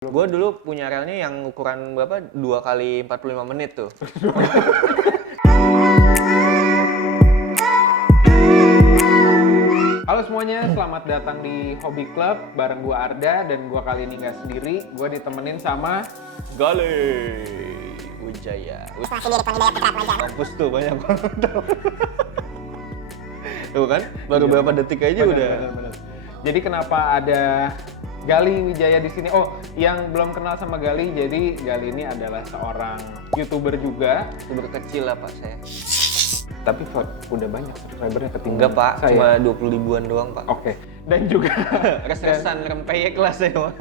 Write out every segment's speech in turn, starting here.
Gue dulu punya relnya yang ukuran berapa? 2 kali 45 menit tuh. Halo semuanya, selamat datang di Hobby Club bareng gua Arda dan gua kali ini nggak sendiri, gua ditemenin sama Gali Wijaya. Masih di depan Hidayat Putra Pelajar. Kampus tuh banyak banget. Tuh kan, baru berapa detik aja udah. Bener. Jadi kenapa ada Gali Wijaya di sini? Oh, yang belum kenal sama Gali, jadi Gali ini adalah seorang YouTuber juga, YouTuber kecil lah Pak saya. tapi udah banyak subscribernya ketinggian. Enggak Pak, saya. cuma 20 ribuan doang Pak. Oke. Dan juga Res-resan rempeyek lah saya mah.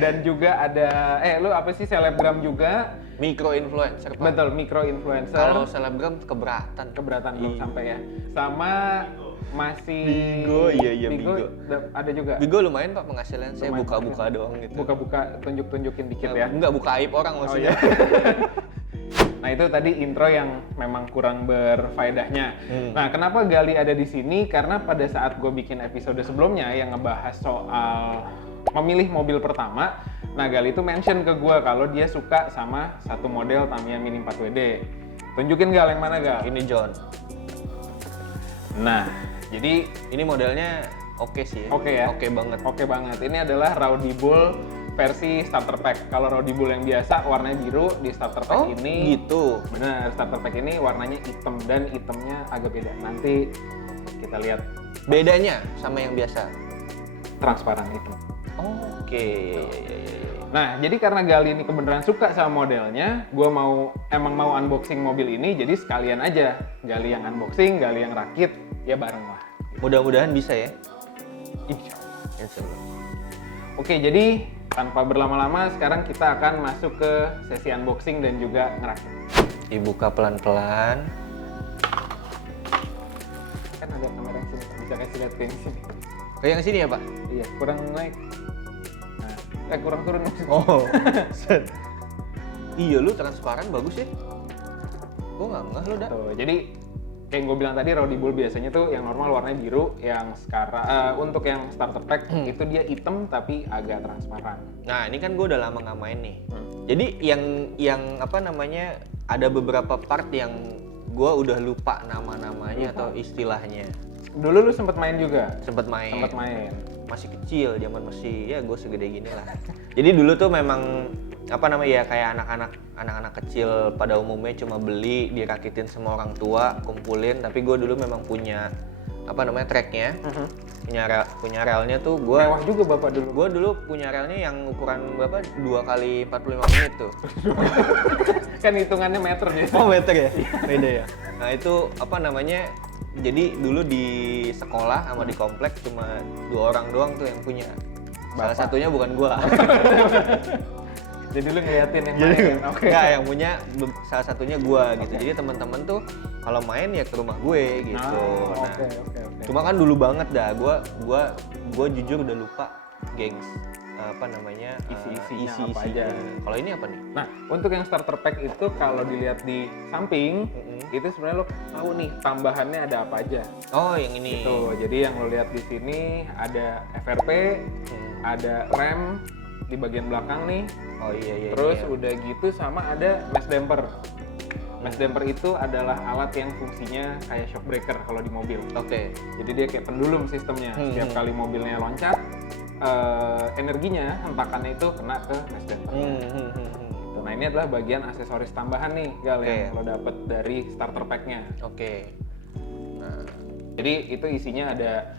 dan juga ada lu apa sih, selebgram juga? Mikro influencer Pak. Betul, micro influencer. Kalau selebgram keberatan. Belum Iya. sampai ya. Sama masih Bigo, iya, Bigo. Ada juga. Bigo lumayan Pak penghasilan, saya Lumayan buka-buka doang gitu. Buka-buka, tunjukin dikit ya. Enggak buka aib orang maksudnya. Nah, itu tadi intro yang memang kurang berfaedahnya. Nah, kenapa Gali ada di sini? Karena pada saat gue bikin episode sebelumnya yang ngebahas soal memilih mobil pertama, nah Gali itu mention ke gue kalau dia suka sama satu model Tamiya Mini 4WD. Tunjukin Gal, yang mana Gal? Ini John. Nah, jadi Ini modelnya oke sih. Oke ya? Oke banget. oke banget. Ini adalah Rowdy Bull versi starter pack. Kalau Rowdy Bull yang biasa warnanya biru, di starter pack ini gitu. benar, starter pack ini warnanya hitam dan hitamnya agak beda. Nanti kita lihat Bedanya sama yang biasa. transparan hitam. Oke. Nah, jadi karena Gali ini kebenaran suka sama modelnya, gue emang mau unboxing mobil ini, jadi sekalian aja Gali yang unboxing, Gali yang rakit, ya bareng lah. Mudah-mudahan bisa ya. Insya Allah. Insya Allah. Oke, jadi tanpa berlama-lama sekarang kita akan masuk ke sesi unboxing dan juga ngerakit. Dibuka pelan-pelan. Kan ada kamera yang sini, bisa kasih lihat ke yang sini. Ke yang sini ya Pak? Iya, kurang naik. Nah, kurang turun maksudnya. Oh. Set. Iya lu transparan bagus ya. Gue nggak ngeh lu dah. Tuh, jadi kayak gue bilang tadi, Rowdy Bull biasanya tuh yang normal warnanya biru, yang sekarang untuk yang starter pack itu dia hitam tapi agak transparan. Nah ini kan gue udah lama nggak main nih. Jadi yang apa namanya, ada beberapa part yang gue udah lupa nama-namanya atau istilahnya. Dulu lu sempet main juga? Sempet main. Masih Masih kecil, zaman masih ya gue segede gini lah. Jadi dulu tuh memang apa namanya ya, kayak anak-anak kecil pada umumnya cuma beli, dirakitin sama orang tua, kumpulin. Tapi gue dulu memang punya apa namanya tracknya, punya relnya tuh gue. mewah juga bapak dulu. Gue dulu punya relnya yang ukuran berapa? 2 kali 45 menit tuh. Kan hitungannya meter biasa. Oh meter ya? Beda ya? Nah itu apa namanya, jadi dulu di sekolah sama di komplek cuma 2 orang doang tuh yang punya. Salah Bapak. satunya bukan gua. Jadi lu ngeliatin yang main. Oke. Nggak, yang punya salah satunya gua gitu. Jadi teman-teman tuh kalau main ya ke rumah gue gitu. Oh, Nah, oke. cuma kan dulu banget dah, gua jujur udah lupa, gengs, apa namanya, Isi-isinya apa aja. Kalau ini apa nih? Nah, untuk yang starter pack itu kalau dilihat di samping, itu sebenarnya lo tahu nih tambahannya ada apa aja. Oh yang ini. Tuh, jadi yang lo lihat di sini ada FRP, ada rem di bagian belakang nih. Oh iya. Terus iya. udah gitu sama ada mesh damper. Mesh damper itu adalah alat yang fungsinya kayak shock breaker kalau di mobil. Oke. Jadi dia kayak pendulum sistemnya. Setiap kali mobilnya loncat, energinya, hentakannya itu kena ke mesh damper. Gitu. Nah, ini adalah bagian aksesoris tambahan nih, Gal, yang lo dapet dari starter pack-nya. Oke. Nah, Jadi itu isinya ada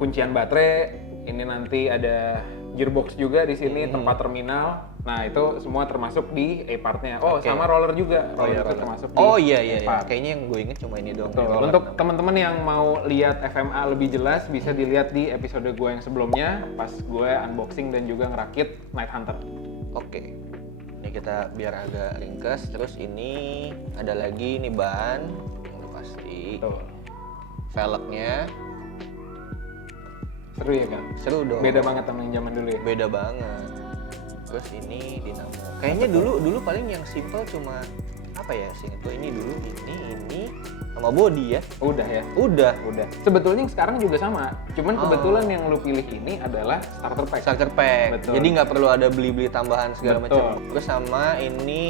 kuncian baterai, ini nanti ada gearbox juga di sini, tempat terminal. Nah, itu semua termasuk di A-part-nya. Oh, Oke. sama roller juga. Oh, iya, Roller itu roller. termasuk di Oh iya. A-part. Kayaknya yang gue inget cuma ini doang. Betul. Roller. Untuk teman-teman yang mau lihat FMA lebih jelas, bisa dilihat di episode gue yang sebelumnya, pas gue unboxing dan juga ngerakit Night Hunter. Oke. Ini kita biar agak ringkas. Terus ini ada lagi nih ban, yang udah pasti. Tuh. Velgnya Seru ya, kan? seru dong. Beda banget sama yang zaman dulu ya. Beda banget. Terus ini dinamo. Kayaknya dulu paling yang simple cuma apa ya sih itu, ini dulu ini sama body ya. Udah ya. Udah. Sebetulnya yang sekarang juga sama. Cuman Oh. kebetulan yang lu pilih ini adalah starter pack. Starter pack. Betul. Jadi nggak perlu ada beli-beli tambahan segala Betul. macam. Terus sama ini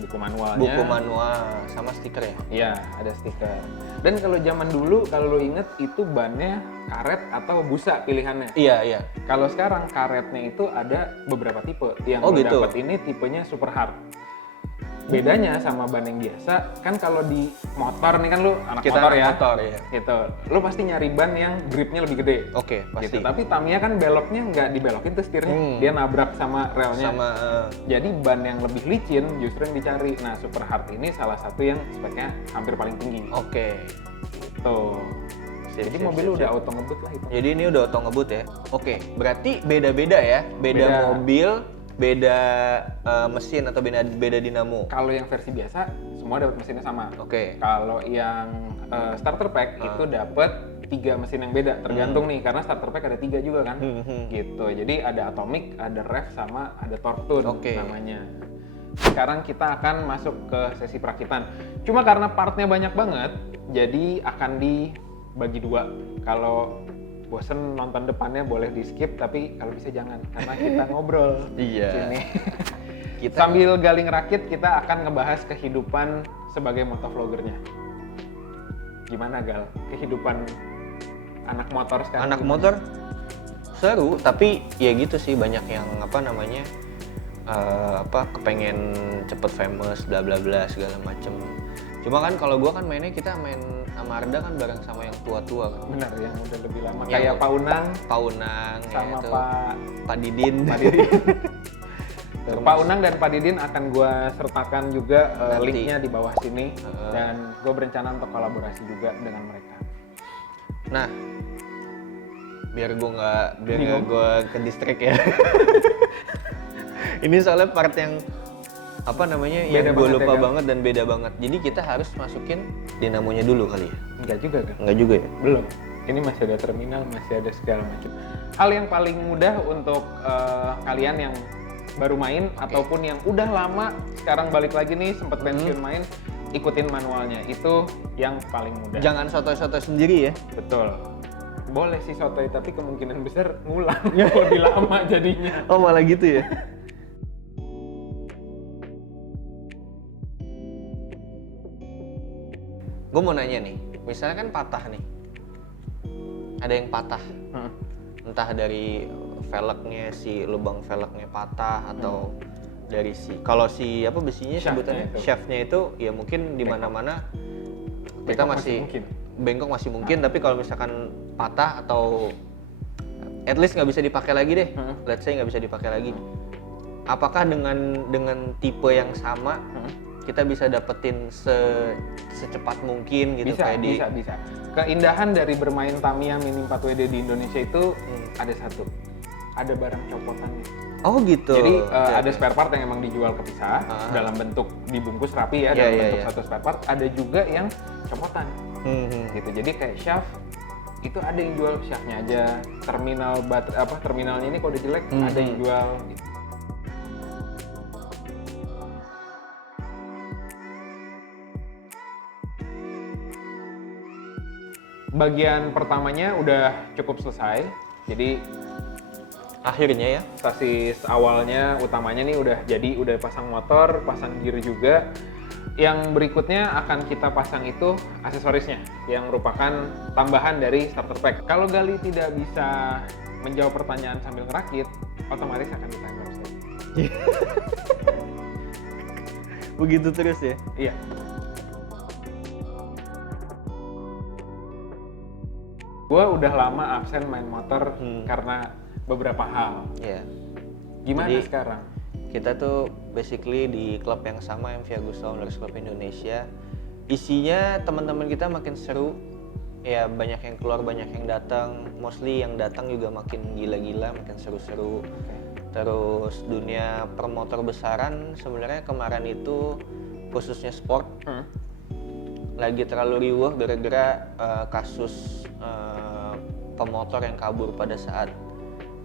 Buku manualnya. buku manual sama stiker ya. Iya, ada stiker. Dan kalau zaman dulu, kalau lo inget itu bannya karet atau busa pilihannya. Iya. Kalau sekarang karetnya itu ada beberapa tipe. Yang Oh, lo gitu. dapat ini tipenya super hard. Bedanya sama ban yang biasa, kan kalau di motor nih kan lu anak Kita motor anak ya. motor, ya. Gitu. Lu pasti nyari ban yang gripnya lebih gede. Oke, pasti. Gitu. Tapi Tamiya kan beloknya nggak dibelokin tuh setirnya, dia nabrak sama relnya. Sama Jadi ban yang lebih licin justru yang dicari. Nah, super hard ini salah satu yang speknya hampir paling tinggi. oke. Tuh. Sip, Jadi sip, mobil sip, lu udah sip. auto ngebut lah itu. Jadi ini udah auto ngebut ya. Oke, berarti beda-beda ya. Beda Beda. mobil, beda mesin atau beda dinamo. Kalau yang versi biasa semua dapat mesinnya sama. Oke. Kalau yang starter pack itu dapat 3 mesin yang beda, tergantung nih karena starter pack ada 3 juga kan. Gitu. Jadi ada atomic, ada rev sama ada torque tune Oke. namanya. Sekarang kita akan masuk ke sesi perakitan. Cuma karena partnya banyak banget, jadi akan dibagi 2. Kalau bosen nonton depannya boleh di skip, tapi kalau bisa jangan karena kita ngobrol. Iya. Sini. Kita Sambil galing rakit, kita akan ngebahas kehidupan sebagai motovloggernya. Gimana Gal? Kehidupan anak motor sekarang? anak gimana? motor seru, tapi ya gitu sih banyak yang kepengen cepet famous bla bla bla segala macem. Cuma kan kalau gua kan mainnya kita main sama Arda kan bareng sama yang tua-tua kan. Benar, yang udah lebih lama. Yang Kayak Pak Unang Pak Unang sama ya itu. Pak Pak Didin. Didin. Pak Unang dan Pak Didin akan gue sertakan juga Nanti. linknya di bawah sini. Dan gue berencana untuk kolaborasi juga dengan mereka. Nah, biar gua Bingung. ke distract ya. Ini soalnya part yang Beda yang gue banget lupa ya, Kak? banget dan beda banget. Jadi kita harus masukin dinamonya dulu kali ya. Enggak juga kan? Enggak juga ya? Belum. Ini masih ada terminal, masih ada segala macam. Hal yang paling mudah untuk kalian yang baru main ataupun yang udah lama sekarang balik lagi nih sempat pensiun main, ikutin manualnya. Itu yang paling mudah. Jangan sotoy-sotoy sendiri ya. Betul. Boleh sih sotoy, tapi kemungkinan besar ngulang lebih lama jadinya. Oh malah gitu ya? Gue mau nanya nih, misalnya kan patah nih, ada yang patah, entah dari velgnya si lubang velgnya patah atau dari kalau besinya Shaftnya sebutannya itu. shaftnya itu ya mungkin di mana-mana kita Bengkok masih mungkin. bengkok masih mungkin, tapi kalau misalkan patah atau at least nggak bisa dipakai lagi deh, let's say nggak bisa dipakai lagi, apakah dengan tipe yang sama kita bisa dapetin secepat mungkin gitu Bisa, kayak di bisa. Keindahan dari bermain Tamiya Mini 4WD di Indonesia itu ada satu. Ada barang copotannya. Oh gitu. Jadi Oke, ada oke. spare part yang emang dijual kepisah dalam bentuk dibungkus rapi ya, dalam bentuk satu spare part. Ada juga yang copotan. Gitu. Jadi kayak shaft itu ada yang jual shaftnya aja. Terminalnya ini kalau udah jelek ada yang jual gitu. Bagian pertamanya udah cukup selesai. Jadi Akhirnya ya. sasis awalnya utamanya nih udah pasang motor, pasang gear juga. Yang berikutnya akan kita pasang itu aksesorisnya yang merupakan tambahan dari starter pack. Kalau Gali tidak bisa menjawab pertanyaan sambil ngerakit, otomatis akan di timer saja. Begitu terus ya. Iya. Gue udah lama absen main motor karena beberapa hal. Iya. Gimana Jadi- sekarang? Kita tuh basically di klub yang sama, MV Agusta Owners Club Indonesia. Isinya teman-teman kita makin seru. Ya banyak yang keluar, banyak yang datang. Mostly yang datang juga makin gila-gila, makin seru-seru. Terus dunia permotor besaran sebenarnya kemarin itu khususnya sport lagi terlalu riuh gara-gara kasus pemotor yang kabur pada saat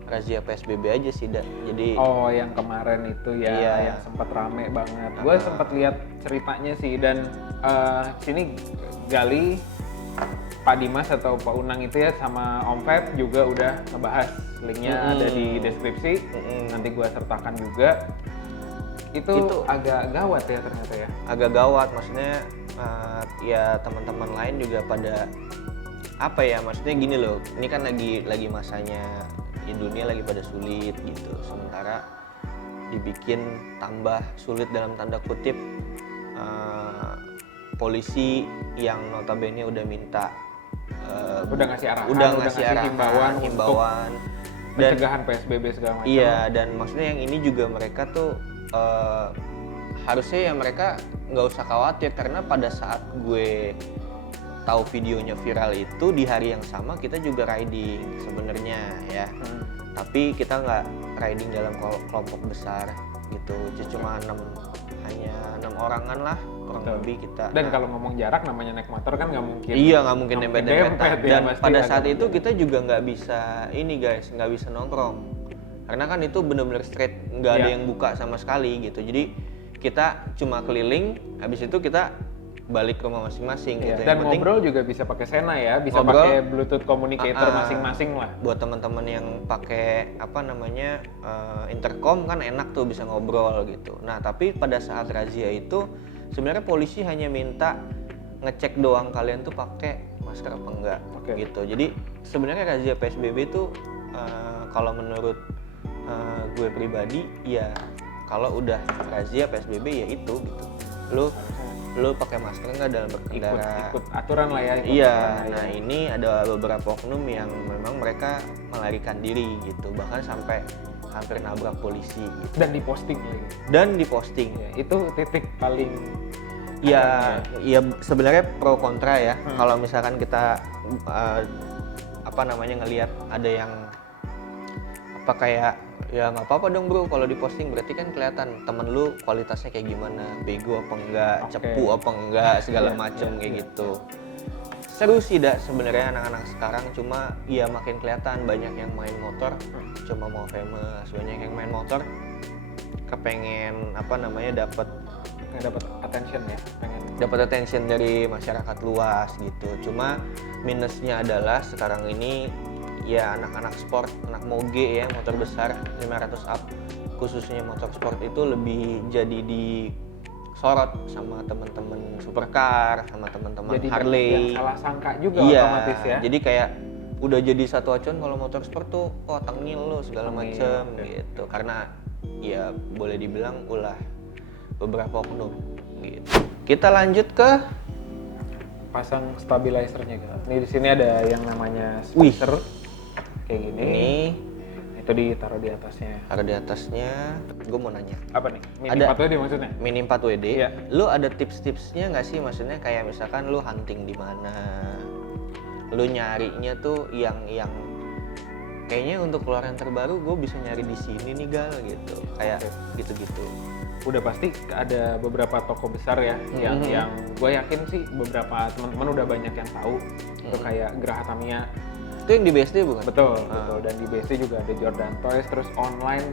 razia PSBB aja sih, jadi Oh, yang kemarin itu ya, Iya. yang sempat rame banget. Gue sempat lihat ceritanya sih, dan sini Gali, Pak Dimas atau Pak Unang itu ya sama Om Feb juga udah ngebahas, linknya ada di deskripsi, nanti gua sertakan juga. Itu agak gawat ya ternyata ya. Agak gawat, maksudnya ya teman-teman lain juga pada apa ya, maksudnya gini loh, ini kan lagi masanya di dunia lagi pada sulit gitu, sementara dibikin tambah sulit dalam tanda kutip. Polisi yang notabene udah minta Udah ngasih arahan, udah ngasih arahan, himbauan dan pencegahan PSBB segala macam. iya, dan maksudnya yang ini juga mereka tuh harusnya ya mereka nggak usah khawatir, karena pada saat gue tahu videonya viral itu di hari yang sama kita juga riding sebenarnya ya. Tapi kita nggak riding dalam kelompok besar gitu, cuma hanya 6 orangan lah kurang lebih kita. Dan kalau ngomong jarak, namanya naik motor kan nggak mungkin. Iya, nggak mungkin dempet-dempetan. Ya, Dan pada saat itu kita juga nggak bisa ini guys, nggak bisa nongkrong, karena kan itu bener-bener straight, nggak ada yang buka sama sekali gitu. Jadi kita cuma keliling, habis itu kita balik ke rumah masing-masing gitu. Dan ngobrol juga bisa pakai Sena ya, bisa pakai Bluetooth communicator masing-masing lah. Buat teman-teman yang pakai apa namanya intercom kan enak tuh bisa ngobrol gitu. Nah tapi pada saat razia itu sebenarnya polisi hanya minta ngecek doang kalian tuh pakai masker apa enggak gitu. Jadi sebenarnya razia PSBB tuh kalau menurut gue pribadi ya, kalau udah razia PSBB ya itu gitu. Lu pakai masker nggak dalam berkendara? Ikut aturan lah ya. Iya. Nah ini ada beberapa oknum yang memang mereka melarikan diri gitu, bahkan sampai hampir nabrak polisi. Gitu. Dan diposting. Ya, itu titik paling. Ya sebenarnya pro kontra ya. Kalau misalkan kita ngelihat ada yang kayak ya nggak apa-apa dong bro kalau diposting, berarti kan kelihatan temen lu kualitasnya kayak gimana, bego apa enggak, cepu apa enggak, segala macem kayak gitu. Seru sih sebenarnya anak-anak sekarang, cuma ya makin kelihatan banyak yang main motor cuma mau famous, banyak yang main motor kepengen dapat attention ya, dapat attention dari masyarakat luas gitu. Cuma minusnya adalah sekarang ini ya anak-anak sport, anak moge ya, motor besar 500 up, khususnya motor sport itu lebih jadi disorot sama teman-teman supercar, sama teman-teman Harley. Yang salah sangka juga otomatis ya. Jadi kayak udah jadi satu acuan kalau motor sport tuh tengil lo segala macem gitu. Karena ya boleh dibilang ulah beberapa oknum gitu. Kita lanjut ke pasang stabilizernya gitu. Nih di sini ada yang namanya spacer. Kayak gini. Ini itu ditaruh di atasnya. Taruh di atasnya. Gue mau nanya. Apa nih? Mini 4WD maksudnya? Mini 4WD. Iya. Lu ada tips-tipsnya nggak sih? Maksudnya kayak misalkan lu hunting di mana, lu nyarinya tuh yang kayaknya untuk keluaran terbaru gue bisa nyari di sini nih Gal gitu. Kayak gitu-gitu. Udah pasti ada beberapa toko besar ya yang gue yakin sih beberapa teman-teman udah banyak yang tahu. Itu kayak Geraha Tamiya. Itu yang di BSD bukan? Betul. Dan di BSD juga ada Jordan Toys, terus online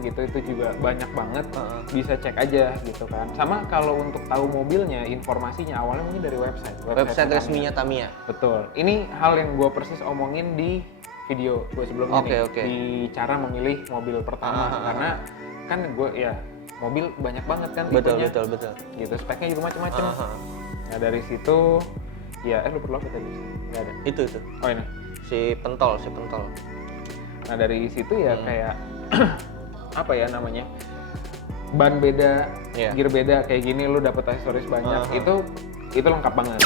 gitu itu juga banyak banget. Bisa cek aja gitu kan. Sama kalau untuk tahu mobilnya, informasinya awalnya mungkin dari website resminya Tamiya. Betul. Ini hal yang gue persis omongin di video gue sebelumnya di cara memilih mobil pertama. Karena kan gue ya mobil banyak banget kan tipenya. Betul. Gitu, speknya juga macam-macam. Nah dari situ ya lu perlu apa tadi? Nggak ada. Itu. Oh ini. Si pentol. Nah dari situ ya kayak apa ya namanya, ban beda, gear beda kayak gini, lu dapet aksesoris banyak. Itu lengkap banget.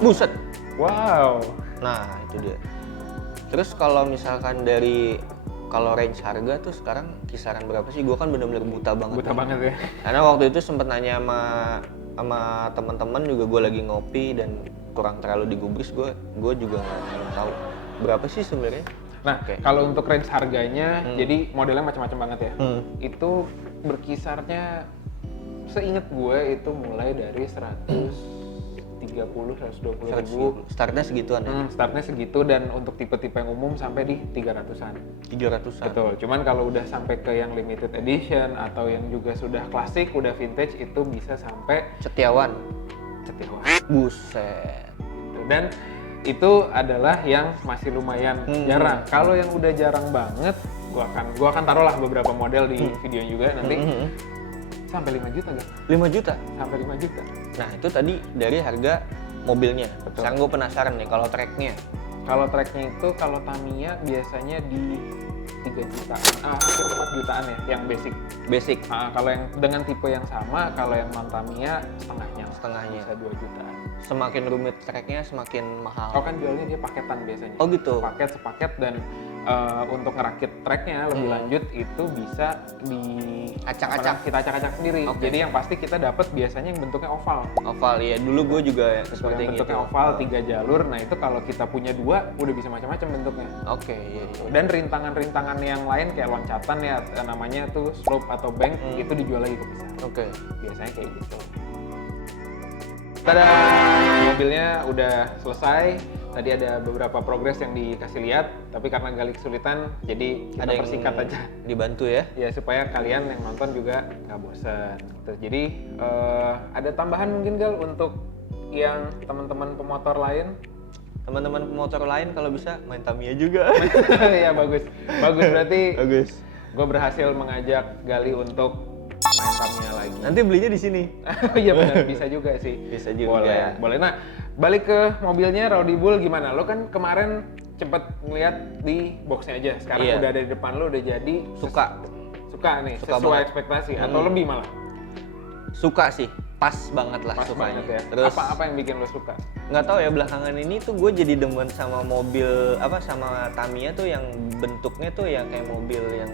Buset. Wow. Nah itu dia. Terus kalau misalkan kalau range harga tuh sekarang kisaran berapa sih? Gue kan bener-bener buta banget. Buta banget ya. Karena waktu itu sempet nanya sama teman-teman juga, gue lagi ngopi dan kurang terlalu digubris, gue juga nggak tahu berapa sih sebenarnya. Nah, kalau untuk range harganya, jadi modelnya macam-macam banget ya. Itu berkisarnya, seingat gue itu mulai dari 120 ribu. Startnya segituan ya? Startnya segitu, dan untuk tipe-tipe yang umum sampai di 300-an. 300-an? Betul, cuman kalau udah sampai ke yang limited edition atau yang juga sudah klasik, udah vintage, itu bisa sampai Setiawan? Setiawan. Buset. Dan itu adalah yang masih lumayan jarang. Kalau yang udah jarang banget, gua akan taruhlah beberapa model di video juga nanti. Sampai 5 juta gak? 5 juta? Sampai 5 juta. Nah itu tadi dari harga mobilnya. Betul. Sekarang gue penasaran nih kalau tracknya. Kalau tracknya itu, kalau Tamiya biasanya di 3 jutaan, hampir 4 jutaan ya, yang basic. Basic. Kalau yang dengan tipe yang sama, kalau yang non Tamiya setengahnya bisa 2 jutaan. Semakin rumit tracknya semakin mahal. Kau kan jualnya dia paketan biasanya. Oh gitu. Sepaket dan untuk ngerakit tracknya lebih lanjut itu bisa di Acak-acak. kita acak-acak sendiri. Oke. Jadi yang pasti kita dapat biasanya yang bentuknya oval. Oval ya. Dulu gue juga seperti Yang itu. bentuknya oval 3 jalur. Nah itu kalau kita punya 2 udah bisa macam-macam bentuknya. Oke. Iya. Dan rintangan-rintangan yang lain kayak loncatan ya namanya tuh slope atau bank itu dijual lagi kepisah. Oke. Biasanya kayak gitu. Tada, mobilnya udah selesai. Tadi ada beberapa progres yang dikasih lihat, tapi karena Gali kesulitan, jadi kita Ada yang persingkat aja. dibantu ya. Ya supaya kalian yang nonton juga nggak bosan. Gitu. Jadi ada tambahan mungkin Gal untuk yang teman-teman pemotor lain. Teman-teman pemotor lain kalau bisa main Tamiya juga. Ya bagus berarti. Bagus. Gue berhasil mengajak Gali untuk main Tamiya lagi. Nanti belinya di sini. Iya benar, bisa juga sih. Bisa juga. Boleh. Nah, balik ke mobilnya Rowdy Bull gimana? Lo kan kemarin cepet ngeliat di boxnya aja. Sekarang Iya. udah ada di depan lo, udah jadi Suka. nih, Suka sesuai banget. ekspektasi atau lebih malah. Suka sih. Pas banget lah Pas sukanya. banget ya. Terus Apa yang bikin lo suka? nggak tahu ya belakangan ini tuh gue jadi demen sama mobil sama Tamiya tuh yang bentuknya tuh yang kayak mobil yang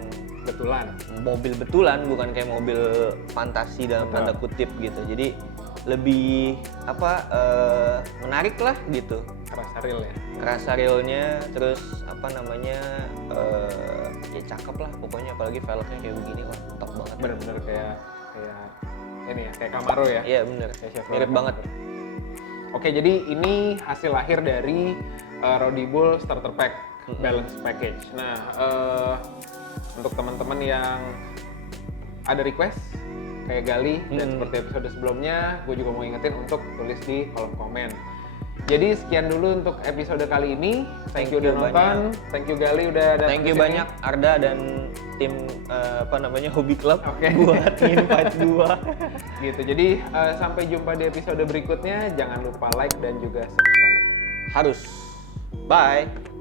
mobil betulan, bukan kayak mobil fantasi dalam tanda kutip gitu. Jadi lebih menarik lah gitu. Kerasa real ya. Kerasa realnya, terus ya cakep lah pokoknya, apalagi velgnya kayak begini, wah top banget. Bener-bener kayak ini ya, kayak Camaro ya. Iya bener, Kayak Chevrolet mirip Camaro. banget. Oke, jadi ini hasil akhir dari Rowdy Bull Starter Pack Balance Package. Nah, untuk teman-teman yang ada request kayak Gali dan seperti episode sebelumnya, gue juga mau ingetin untuk tulis di kolom komen. Jadi sekian dulu untuk episode kali ini. Thank you udah nonton. Thank you Gali udah datang. Thank you kesini. banyak Arda dan tim Hobby Club Oke. buat invite gua. Gitu. Jadi sampai jumpa di episode berikutnya. Jangan lupa like dan juga subscribe. Harus. Bye.